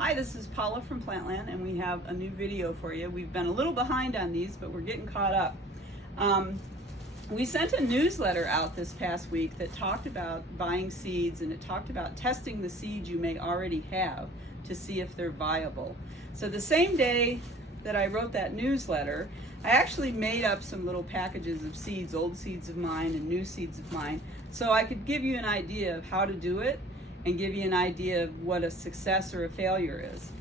Hi, this is Paula from Plantland, and we have a new video for you. We've been a little behind on these, but we're getting caught up. We sent a newsletter out this past week that talked about buying seeds, and it talked about testing the seeds you may already have to see if they're viable. So the same day that I wrote that newsletter, I actually made up some little packages of seeds, old seeds of mine and new seeds of mine, so I could give you an idea of how to do it and give you an idea of what a success or a failure is.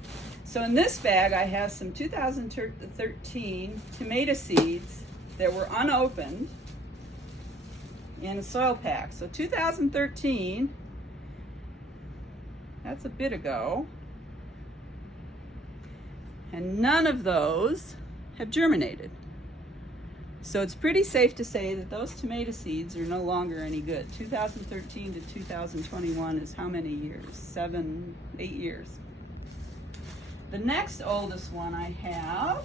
So in this bag I have some 2013 tomato seeds that were unopened in a soil pack. So 2013, that's a bit ago, and none of those have germinated. So it's pretty safe to say that those tomato seeds are no longer any good. 2013 to 2021 is how many years? 7, 8 years. The next oldest one I have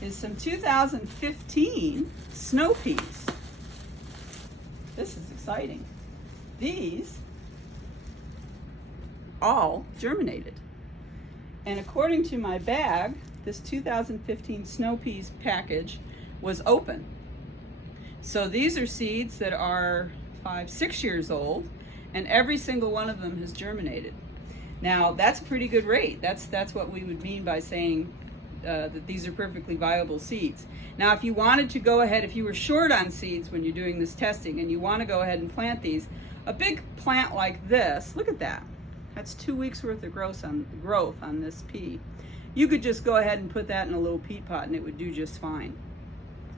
is some 2015 snow peas. This is exciting. These all germinated. And according to my bag, this 2015 snow peas package was open. So these are seeds that are 5, 6 years old, and every single one of them has germinated. Now that's a pretty good rate. That's what we would mean by saying that these are perfectly viable seeds. Now if you wanted to go ahead, if you were short on seeds when you're doing this testing and you want to go ahead and plant these, a big plant like this, look at that. That's 2 weeks worth of growth on this pea. You could just go ahead and put that in a little peat pot and it would do just fine.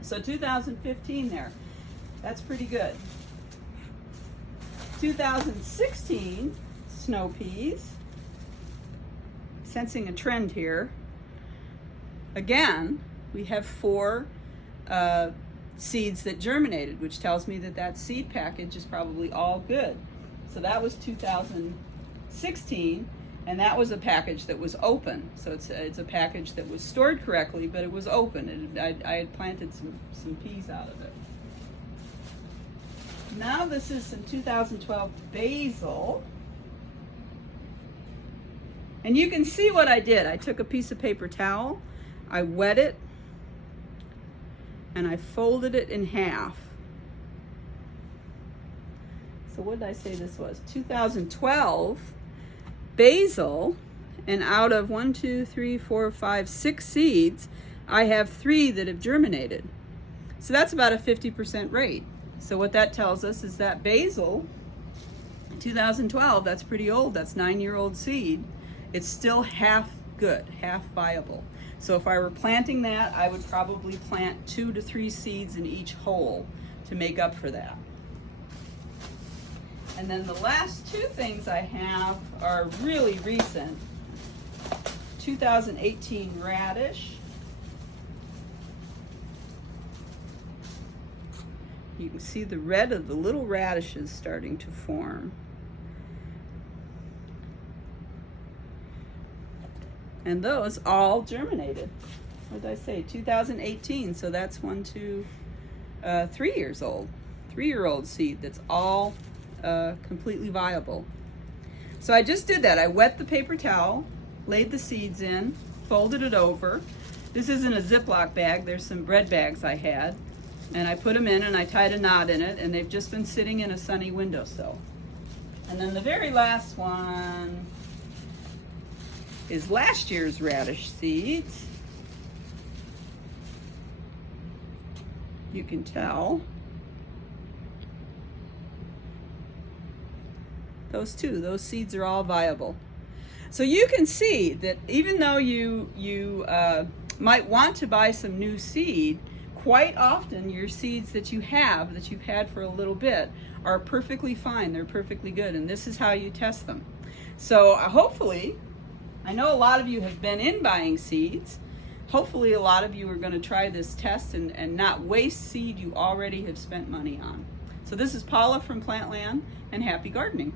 So 2015 there, that's pretty good. 2016 snow peas, sensing a trend here. Again, we have 4 seeds that germinated, which tells me that that seed package is probably all good. So that was 2016. And that was a package that was open. So it's a package that was stored correctly, but it was open. I had planted some peas out of it. Now this is some 2012 basil. And you can see what I did. I took a piece of paper towel, I wet it, and I folded it in half. So what did I say this was? 2012 basil, and out of 1, 2, 3, 4, 5, 6 seeds, I have 3 that have germinated. So that's about a 50% rate. So what that tells us is that basil, 2012, that's pretty old, that's 9-year-old seed, it's still half good, half viable. So if I were planting that, I would probably plant 2 to 3 seeds in each hole to make up for that. And then the last 2 things I have are really recent. 2018 radish. You can see the red of the little radishes starting to form. And those all germinated. What did I say? 2018, so that's 1, 2, 3 years old. 3-year-old seed that's all completely viable. So I just did that. I wet the paper towel, laid the seeds in, folded it over. This isn't a Ziploc bag, there's some bread bags I had, and I put them in and I tied a knot in it, and they've just been sitting in a sunny windowsill. And then the very last one is last year's radish seeds. You can tell. Those seeds are all viable. So you can see that even though you might want to buy some new seed, quite often your seeds that you've had for a little bit are perfectly fine, they're perfectly good, and this is how you test them. So hopefully, I know a lot of you have been in buying seeds, hopefully a lot of you are going to try this test and not waste seed you already have spent money on. So this is Paula from Plantland, and happy gardening.